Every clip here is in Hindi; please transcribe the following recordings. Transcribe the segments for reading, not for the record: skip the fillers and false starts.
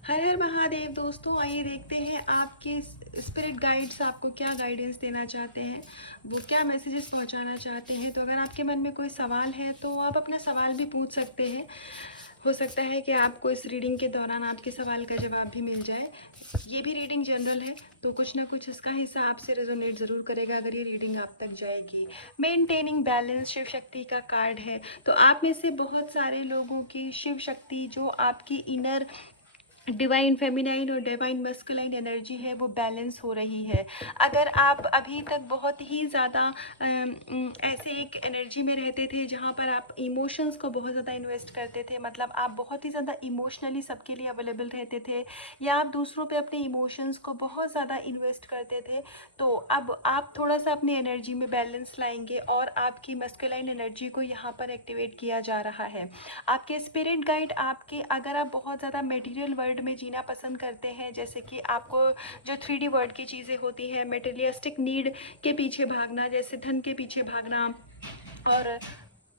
हर हर महादेव दोस्तों, आइए देखते हैं आपके स्पिरिट गाइड्स आपको क्या गाइडेंस देना चाहते हैं, वो क्या मैसेजेस पहुंचाना चाहते हैं। तो अगर आपके मन में कोई सवाल है तो आप अपना सवाल भी पूछ सकते हैं। हो सकता है कि आपको इस रीडिंग के दौरान आपके सवाल का जवाब भी मिल जाए। ये भी रीडिंग जनरल है तो कुछ ना कुछ इसका हिस्सा आपसे रेजोनेट ज़रूर करेगा अगर ये रीडिंग आप तक जाएगी। मेंटेनिंग बैलेंस शिव शक्ति का कार्ड है। तो आप में से बहुत सारे लोगों की शिव शक्ति, जो आपकी इनर डिवाइन फेमिनाइन और डिवाइन मस्कुलाइन एनर्जी है, वो बैलेंस हो रही है। अगर आप अभी तक बहुत ही ज़्यादा ऐसे एक एनर्जी में रहते थे जहाँ पर आप इमोशंस को बहुत ज़्यादा इन्वेस्ट करते थे, मतलब आप बहुत ही ज़्यादा इमोशनली सबके लिए अवेलेबल रहते थे, या आप दूसरों पे अपने इमोशंस को बहुत ज़्यादा इन्वेस्ट करते थे, तो अब आप थोड़ा सा अपनी एनर्जी में बैलेंस लाएंगे और आपकी मस्कुलाइन एनर्जी को यहाँ पर एक्टिवेट किया जा रहा है। आपके स्पिरिट गाइड आपके, अगर आप बहुत ज़्यादा मटेरियल वर्ल्ड में जीना पसंद करते हैं, जैसे कि आपको जो 3D वर्ल्ड की चीज़ें होती हैं, मटेरियलिस्टिक नीड के पीछे भागना, जैसे धन के पीछे भागना और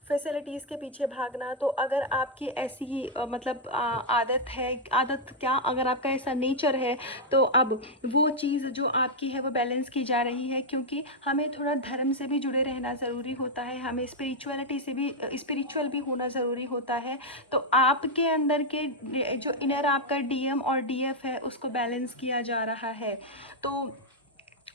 फैसिलिटीज़ के पीछे भागना, तो अगर आपकी ऐसी ही मतलब आदत है, आदत क्या, अगर आपका ऐसा नेचर है, तो अब वो चीज़ जो आपकी है वो बैलेंस की जा रही है, क्योंकि हमें थोड़ा धर्म से भी जुड़े रहना ज़रूरी होता है, हमें स्पिरिचुअलिटी से भी स्पिरिचुअल भी होना ज़रूरी होता है। तो आपके अंदर के जो इनर आपका डीएम और डीएफ है उसको बैलेंस किया जा रहा है। तो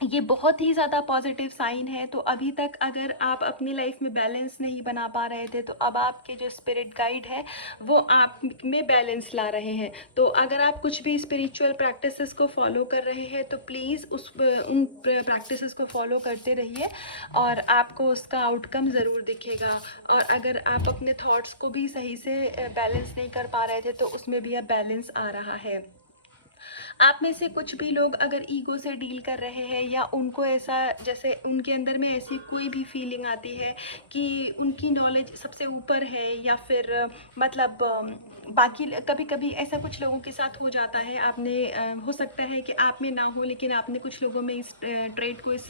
ये बहुत ही ज़्यादा पॉजिटिव साइन है। तो अभी तक अगर आप अपनी लाइफ में बैलेंस नहीं बना पा रहे थे, तो अब आपके जो स्पिरिट गाइड है वो आप में बैलेंस ला रहे हैं। तो अगर आप कुछ भी स्पिरिचुअल प्रैक्टिसेस को फॉलो कर रहे हैं तो प्लीज़ उन प्रैक्टिसेस को फॉलो करते रहिए और आपको उसका आउटकम ज़रूर दिखेगा। और अगर आप अपने थॉट्स को भी सही से बैलेंस नहीं कर पा रहे थे तो उसमें भी अब बैलेंस आ रहा है। आप में से कुछ भी लोग अगर ईगो से डील कर रहे हैं, या उनको ऐसा, जैसे उनके अंदर में ऐसी कोई भी फीलिंग आती है कि उनकी नॉलेज सबसे ऊपर है, या फिर मतलब बाकी कभी कभी ऐसा कुछ लोगों के साथ हो जाता है। आपने हो सकता है कि आप में ना हो, लेकिन आपने कुछ लोगों में इस ट्रेड को, इस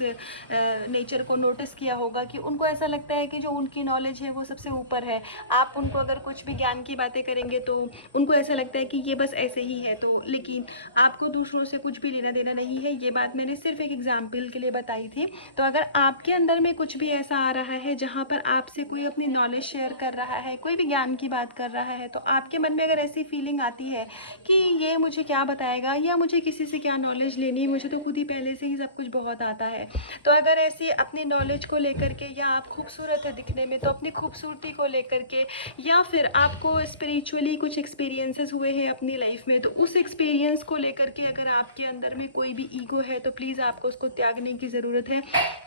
नेचर को नोटिस किया होगा कि उनको ऐसा लगता है कि जो उनकी नॉलेज है वो सबसे ऊपर है। आप उनको अगर कुछ भी ज्ञान की बातें करेंगे तो उनको ऐसा लगता है कि ये बस ऐसे ही है, तो लेकिन आपको दूसरों से कुछ भी लेना देना नहीं है। ये बात मैंने सिर्फ एक एग्जाम्पल के लिए बताई थी। तो अगर आपके अंदर में कुछ भी ऐसा आ रहा है जहाँ पर आपसे कोई अपनी नॉलेज शेयर कर रहा है, कोई भी ज्ञान की बात कर रहा है, तो आपके मन में अगर ऐसी फीलिंग आती है कि ये मुझे क्या बताएगा, या मुझे किसी से क्या नॉलेज लेनी है, मुझे तो खुद ही पहले से ही सब कुछ बहुत आता है, तो अगर ऐसी अपनी नॉलेज को लेकर के, या आप खूबसूरत है दिखने में तो अपनी खूबसूरती को लेकर के, या फिर आपको स्पिरिचुअली कुछ एक्सपीरियंसेस हुए हैं अपनी लाइफ में, तो उस एक्सपीरियंस को लेकर के अगर आपके अंदर में कोई भी ईगो है तो प्लीज़ आपको उसको त्यागने की ज़रूरत है।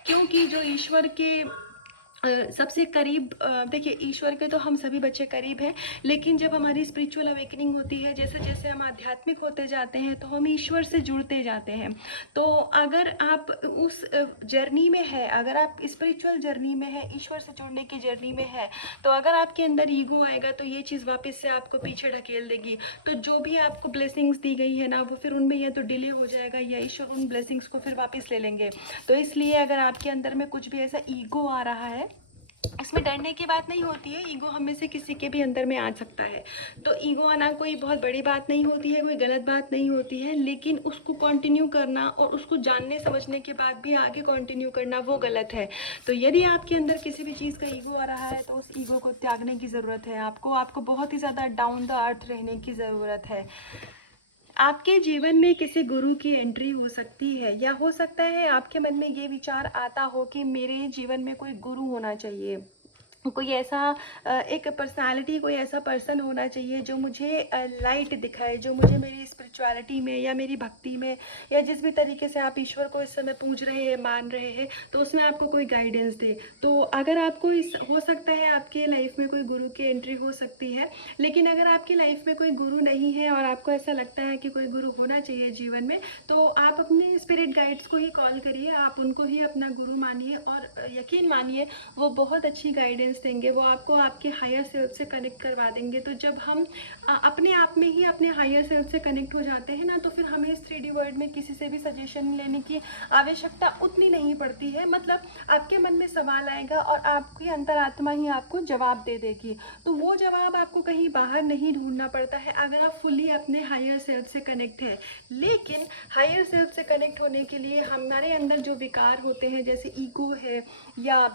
क्योंकि जो ईश्वर के सबसे करीब, देखिए ईश्वर के तो हम सभी बच्चे करीब हैं, लेकिन जब हमारी स्पिरिचुअल अवेकनिंग होती है, जैसे जैसे हम आध्यात्मिक होते जाते हैं तो हम ईश्वर से जुड़ते जाते हैं। तो अगर आप उस जर्नी में है, अगर आप स्पिरिचुअल जर्नी में है, ईश्वर से जुड़ने की जर्नी में है, तो अगर आपके अंदर ईगो आएगा तो ये चीज़ वापस से आपको पीछे ढकेल देगी। तो जो भी आपको ब्लेसिंग्स दी गई है ना, वो फिर उनमें या तो डिले हो जाएगा, या ईश्वर उन ब्लेसिंग्स को फिर वापस ले लेंगे। तो इसलिए अगर आपके अंदर में कुछ भी ऐसा ईगो आ रहा है, इसमें डरने की बात नहीं होती है। ईगो हम में से किसी के भी अंदर में आ सकता है, तो ईगो आना कोई बहुत बड़ी बात नहीं होती है, कोई गलत बात नहीं होती है, लेकिन उसको कंटिन्यू करना और उसको जानने समझने के बाद भी आगे कंटिन्यू करना वो गलत है। तो यदि आपके अंदर किसी भी चीज़ का ईगो आ रहा है तो उस ईगो को त्यागने की ज़रूरत है। आपको बहुत ही ज़्यादा डाउन द अर्थ रहने की ज़रूरत है। आपके जीवन में किसी गुरु की एंट्री हो सकती है, या हो सकता है आपके मन में ये विचार आता हो कि मेरे जीवन में कोई गुरु होना चाहिए, कोई ऐसा एक पर्सनालिटी, कोई ऐसा पर्सन होना चाहिए जो मुझे लाइट दिखाए, जो मुझे मेरी स्पिरिचुअलिटी में या मेरी भक्ति में, या जिस भी तरीके से आप ईश्वर को इस समय पूज रहे हैं, मान रहे हैं, तो उसमें आपको कोई गाइडेंस दे। तो अगर आपको इस, हो सकता है आपके लाइफ में कोई गुरु की एंट्री हो सकती है, लेकिन अगर आपकी लाइफ में कोई गुरु नहीं है और आपको ऐसा लगता है कि कोई गुरु होना चाहिए जीवन में, तो आप अपने स्पिरिट गाइड्स को ही कॉल करिए, आप उनको ही अपना गुरु मानिए और यकीन मानिए वो बहुत अच्छी गाइडेंस देंगे, वो आपको आपके हायर सेल्फ से कनेक्ट करवा देंगे। तो जब हम अपने आप में ही अपने हायर सेल्फ से कनेक्ट हो जाते हैं ना, तो फिर हमें इस 3D वर्ल्ड में किसी से भी सजेशन लेने की आवश्यकता उतनी नहीं पड़ती है। मतलब आपके मन में सवाल आएगा और आपकी अंतरात्मा ही आपको जवाब दे देगी। तो वो जवाब आपको कहीं बाहर नहीं ढूंढना पड़ता है अगर आप फुली अपने हायर सेल्फ से कनेक्ट है। लेकिन हायर सेल्फ से कनेक्ट होने के लिए हमारे अंदर जो विकार होते हैं, जैसे ईगो है, या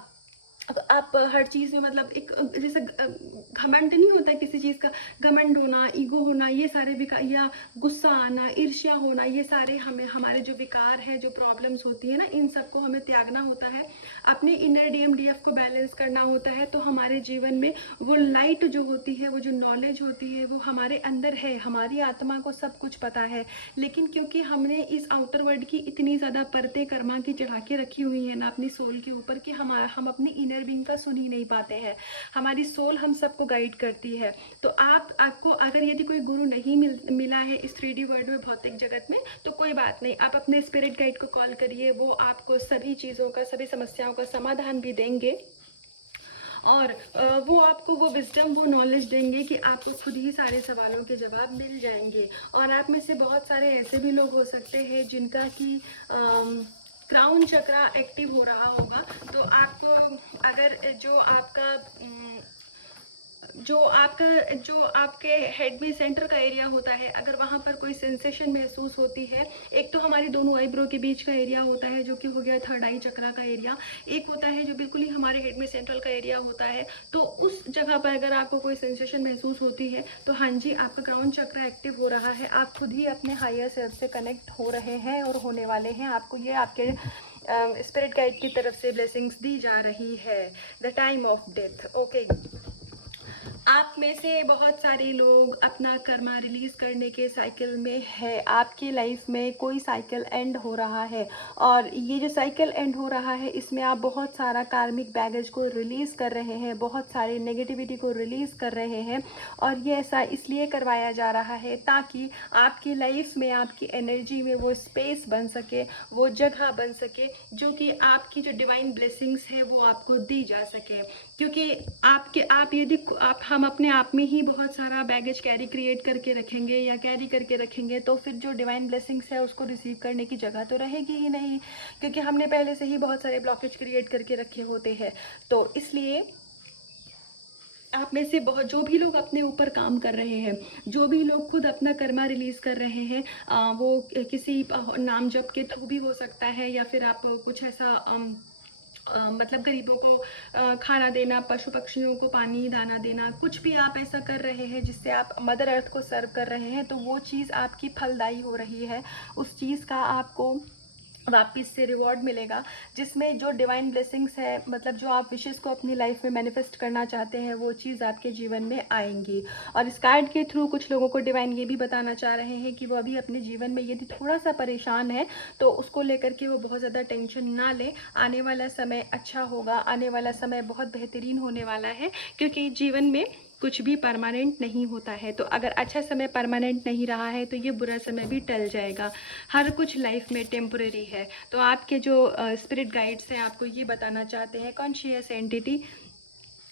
आप हर चीज़ में मतलब एक जैसे घमंड नहीं होता है किसी चीज़ का, घमंड होना, ईगो होना, ये सारे विकार, या गुस्सा आना, ईर्ष्या होना, ये सारे हमें हमारे जो विकार है, जो प्रॉब्लम्स होती है ना, इन सबको हमें त्यागना होता है। अपने इनर DMDF को बैलेंस करना होता है। तो हमारे जीवन में वो लाइट जो होती है, वो जो नॉलेज होती है, वो हमारे अंदर है। हमारी आत्मा को सब कुछ पता है, लेकिन क्योंकि हमने इस आउटर वर्ल्ड की इतनी ज़्यादा परतें कर्मा की चढ़ा के रखी हुई है ना अपनी सोल के ऊपर, कि हम अपनी इनर बीइंग का सुन ही नहीं पाते हैं। हमारी सोल हम सबको गाइड करती है। तो आपको अगर यदि कोई गुरु नहीं मिला है इस 3D वर्ल्ड में, भौतिक जगत में, तो कोई बात नहीं, आप अपने स्पिरिट गाइड को कॉल करिए। वो आपको सभी चीज़ों का, सभी समस्याओं का समाधान भी देंगे, और वो आपको वो विजडम, वो नॉलेज देंगे कि आपको खुद ही सारे सवालों के जवाब मिल जाएंगे। और आप में से बहुत सारे ऐसे भी लोग हो सकते हैं जिनका कि क्राउन चक्रा एक्टिव हो रहा होगा। तो आपको अगर जो आपके हेड में सेंटर का एरिया होता है, अगर वहाँ पर कोई सेंसेशन महसूस होती है, एक तो हमारी दोनों आईब्रो के बीच का एरिया होता है जो कि हो गया थर्ड आई चक्रा का एरिया, एक होता है जो बिल्कुल ही हमारे हेड में सेंट्रल का एरिया होता है। तो उस जगह पर अगर आपको कोई सेंसेशन महसूस होती है, तो हाँ जी, आपका क्राउन चक्रा एक्टिव हो रहा है। आप खुद ही अपने हायर सेल्फ से कनेक्ट हो रहे हैं और होने वाले हैं। आपको ये आपके स्पिरिट गाइड की तरफ से ब्लेसिंग्स दी जा रही है। The time of death. Okay, आप में से बहुत सारे लोग अपना कर्मा रिलीज करने के साइकिल में है। आपकी लाइफ में कोई साइकिल एंड हो रहा है, और ये जो साइकिल एंड हो रहा है, इसमें आप बहुत सारा कार्मिक बैगेज को रिलीज कर रहे हैं, बहुत सारे नेगेटिविटी को रिलीज कर रहे हैं। और ये ऐसा इसलिए करवाया जा रहा है ताकि आपकी लाइफ में, आपकी एनर्जी में वो स्पेस बन सके, वो जगह बन सके, जो कि आपकी जो डिवाइन ब्लेसिंग्स है वो आपको दी जा सके। क्योंकि हम अपने आप में ही बहुत सारा बैगेज कैरी करके रखेंगे, तो फिर जो डिवाइन ब्लेसिंग्स है उसको रिसीव करने की जगह तो रहेगी ही नहीं, क्योंकि हमने पहले से ही बहुत सारे ब्लॉकेज क्रिएट करके रखे होते हैं। तो इसलिए आप में से बहुत जो भी लोग अपने ऊपर काम कर रहे हैं, जो भी लोग खुद अपना कर्मा रिलीज कर रहे हैं, वो किसी नाम जप के थ्रू भी हो सकता है, या फिर आप कुछ ऐसा मतलब गरीबों को खाना देना, पशु पक्षियों को पानी दाना देना, कुछ भी आप ऐसा कर रहे हैं जिससे आप मदर अर्थ को सर्व कर रहे हैं, तो वो चीज़ आपकी फलदायी हो रही है। उस चीज़ का आपको वापस से रिवॉर्ड मिलेगा, जिसमें जो डिवाइन ब्लेसिंग्स है, मतलब जो आप विशेष को अपनी लाइफ में मैनिफेस्ट करना चाहते हैं, वो चीज़ आपके जीवन में आएंगी। और इस कार्ड के थ्रू कुछ लोगों को डिवाइन ये भी बताना चाह रहे हैं कि वो अभी अपने जीवन में यदि थोड़ा सा परेशान है, तो उसको लेकर के वो बहुत ज़्यादा टेंशन ना ले। आने वाला समय अच्छा होगा, आने वाला समय बहुत बेहतरीन होने वाला है, क्योंकि जीवन में कुछ भी परमानेंट नहीं होता है। तो अगर अच्छा समय परमानेंट नहीं रहा है, तो ये बुरा समय भी टल जाएगा। हर कुछ लाइफ में टेम्परेरी है। तो आपके जो स्पिरिट गाइड्स हैं आपको ये बताना चाहते हैं, कॉन्शियस एंटिटी,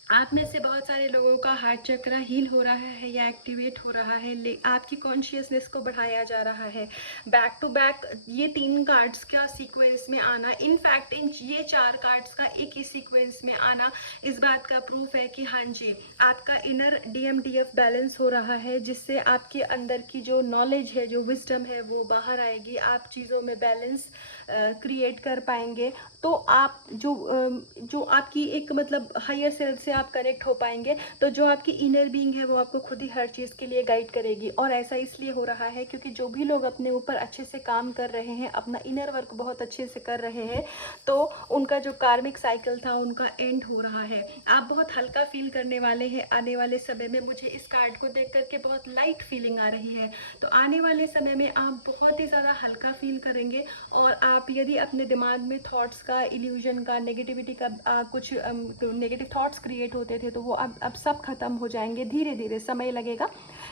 आप में से बहुत सारे लोगों का हार्ट चक्र हील हो रहा है या एक्टिवेट हो रहा है, आपकी कॉन्शियसनेस को बढ़ाया जा रहा है। बैक टू बैक ये 3 कार्ड्स का सीक्वेंस में आना, इनफैक्ट ये 4 कार्ड्स का एक ही सीक्वेंस में आना, इस बात का प्रूफ है कि हाँ जी, आपका इनर DMDF बैलेंस हो रहा है, जिससे आपके अंदर की जो नॉलेज है, जो विजडम है, वो बाहर आएगी। आप चीज़ों में बैलेंस क्रिएट कर पाएंगे। तो आप जो आपकी एक मतलब हायर सेल्फ से आप कनेक्ट हो पाएंगे। तो जो आपकी इनर बीइंग है वो आपको खुद ही हर चीज़ के लिए गाइड करेगी। और ऐसा इसलिए हो रहा है क्योंकि जो भी लोग अपने ऊपर अच्छे से काम कर रहे हैं, अपना इनर वर्क बहुत अच्छे से कर रहे हैं, तो उनका जो कार्मिक साइकिल था उनका एंड हो रहा है। आप बहुत हल्का फील करने वाले हैं आने वाले समय में। मुझे इस कार्ड को देख करके बहुत लाइट फीलिंग आ रही है। तो आने वाले समय में आप बहुत ही ज़्यादा हल्का फील करेंगे। और आप यदि अपने दिमाग में थॉट्स का, इल्यूजन का, नेगेटिविटी का कुछ नेगेटिव थॉट्स क्रिएट होते थे, तो वो अब सब खत्म हो जाएंगे। धीरे धीरे समय लगेगा,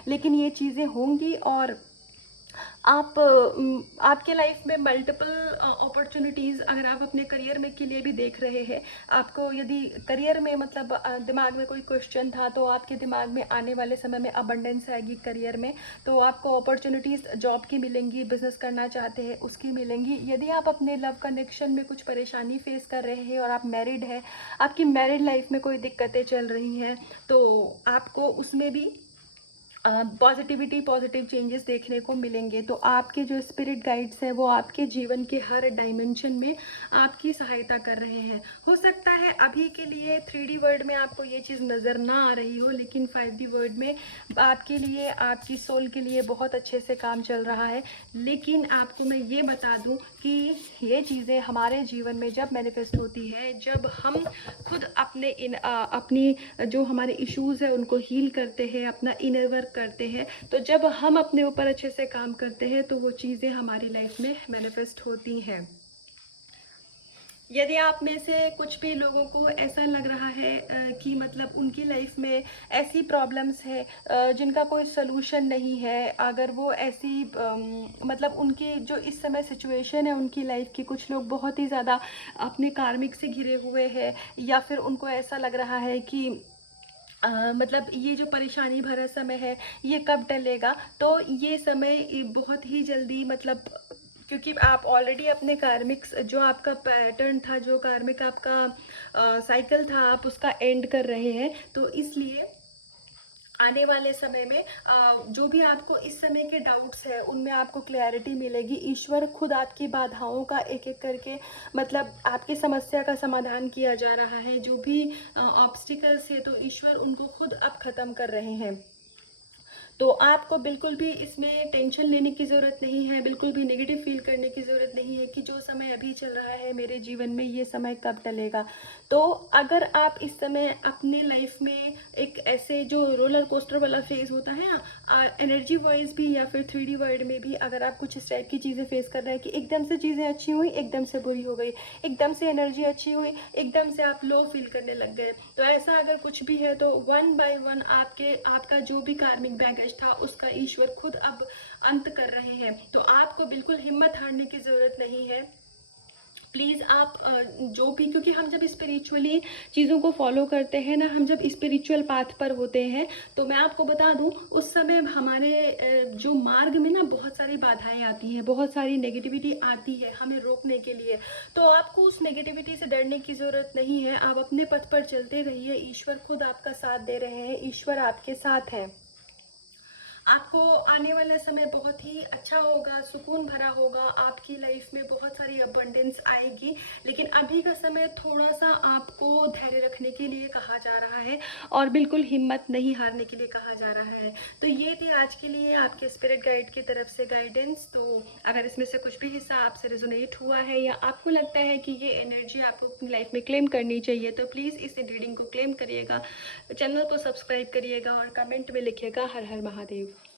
लेकिन ये चीज़ें होंगी। और आपके लाइफ में मल्टीपल अपॉर्चुनिटीज़ अगर आप अपने करियर में के लिए भी देख रहे हैं, आपको यदि करियर में मतलब दिमाग में कोई क्वेश्चन था, तो आपके दिमाग में आने वाले समय में अबंडेंस आएगी करियर में। तो आपको अपॉर्चुनिटीज़ जॉब की मिलेंगी, बिजनेस करना चाहते हैं उसकी मिलेंगी। यदि आप अपने लव कनेक्शन में कुछ परेशानी फेस कर रहे हैं और आप मैरिड है, आपकी मैरिड लाइफ में कोई दिक्कतें चल रही हैं, तो आपको उसमें भी पॉजिटिविटी, पॉजिटिव चेंजेस देखने को मिलेंगे। तो आपके जो स्पिरिट गाइड्स हैं वो आपके जीवन के हर डायमेंशन में आपकी सहायता कर रहे हैं। हो सकता है अभी के लिए 3D वर्ड में आपको ये चीज़ नज़र ना आ रही हो, लेकिन 5D वर्ड में आपके लिए, आपकी सोल के लिए बहुत अच्छे से काम चल रहा है। लेकिन आपको मैं ये बता दूं कि ये चीज़ें हमारे जीवन में जब मैनिफेस्ट होती है, जब हम खुद अपनी जो हमारे इश्यूज़ है उनको हील करते हैं, अपना इनर वर्क करते हैं, तो जब हम अपने ऊपर अच्छे से काम करते हैं तो वो चीज़ें हमारी लाइफ में मैनिफेस्ट होती हैं। यदि आप में से कुछ भी लोगों को ऐसा लग रहा है कि मतलब उनकी लाइफ में ऐसी प्रॉब्लम्स है जिनका कोई सलूशन नहीं है, अगर वो ऐसी मतलब उनकी जो इस समय सिचुएशन है उनकी लाइफ की, कुछ लोग बहुत ही ज़्यादा अपने कार्मिक से घिरे हुए हैं, या फिर उनको ऐसा लग रहा है कि मतलब ये जो परेशानी भरा समय है ये कब टलेगा, तो ये समय बहुत ही जल्दी, मतलब क्योंकि आप ऑलरेडी अपने कार्मिक जो आपका पैटर्न था, जो कार्मिक आपका साइकिल था, आप उसका एंड कर रहे हैं। तो इसलिए आने वाले समय में जो भी आपको इस समय के डाउट्स है उनमें आपको क्लैरिटी मिलेगी। ईश्वर खुद आपकी बाधाओं का एक एक करके, मतलब आपकी समस्या का समाधान किया जा रहा है। जो भी ऑब्स्टिकल्स है तो ईश्वर उनको खुद अब ख़त्म कर रहे हैं। तो आपको बिल्कुल भी इसमें टेंशन लेने की ज़रूरत नहीं है, बिल्कुल भी नेगेटिव फील करने की ज़रूरत नहीं है कि जो समय अभी चल रहा है मेरे जीवन में ये समय कब टलेगा। तो अगर आप इस समय अपने लाइफ में एक ऐसे जो रोलर कोस्टर वाला फेज़ होता है ना, एनर्जी वाइज भी या फिर 3D वर्ल्ड में भी, अगर आप कुछ इस टाइप की चीज़ें फेस कर रहे हैं कि एकदम से चीज़ें अच्छी हुई, एकदम से बुरी हो गई, एकदम से एनर्जी अच्छी हुई, एकदम से आप लो फील करने लग गए, तो ऐसा अगर कुछ भी है तो 1 बाय 1 आपका जो भी कार्मिक बैगेज था उसका ईश्वर खुद अब अंत कर रहे हैं। तो आपको बिल्कुल हिम्मत हारने की ज़रूरत नहीं है। प्लीज़ आप जो भी, क्योंकि हम जब स्पिरिचुअली चीज़ों को फॉलो करते हैं ना, हम जब स्पिरिचुअल पाथ पर होते हैं, तो मैं आपको बता दूं उस समय हमारे जो मार्ग में ना बहुत सारी बाधाएं आती हैं, बहुत सारी नेगेटिविटी आती है हमें रोकने के लिए। तो आपको उस नेगेटिविटी से डरने की ज़रूरत नहीं है, आप अपने पथ पर चलते रहिए। ईश्वर खुद आपका साथ दे रहे हैं, ईश्वर आपके साथ है। आपको आने वाला समय बहुत ही अच्छा होगा, सुकून भरा होगा, आपकी लाइफ में बहुत सारी अबंडेंस आएगी। लेकिन अभी का समय थोड़ा सा आपको धैर्य रखने के लिए कहा जा रहा है और बिल्कुल हिम्मत नहीं हारने के लिए कहा जा रहा है। तो ये थी आज के लिए आपके स्पिरिट गाइड की तरफ से गाइडेंस। तो अगर इसमें से कुछ भी हिस्सा आपसे रेजोनेट हुआ है या आपको लगता है कि ये एनर्जी आपको अपनी लाइफ में क्लेम करनी चाहिए, तो प्लीज़ इस रीडिंग को क्लेम करिएगा, चैनल को सब्सक्राइब करिएगा और कमेंट में लिखिएगा हर हर महादेव।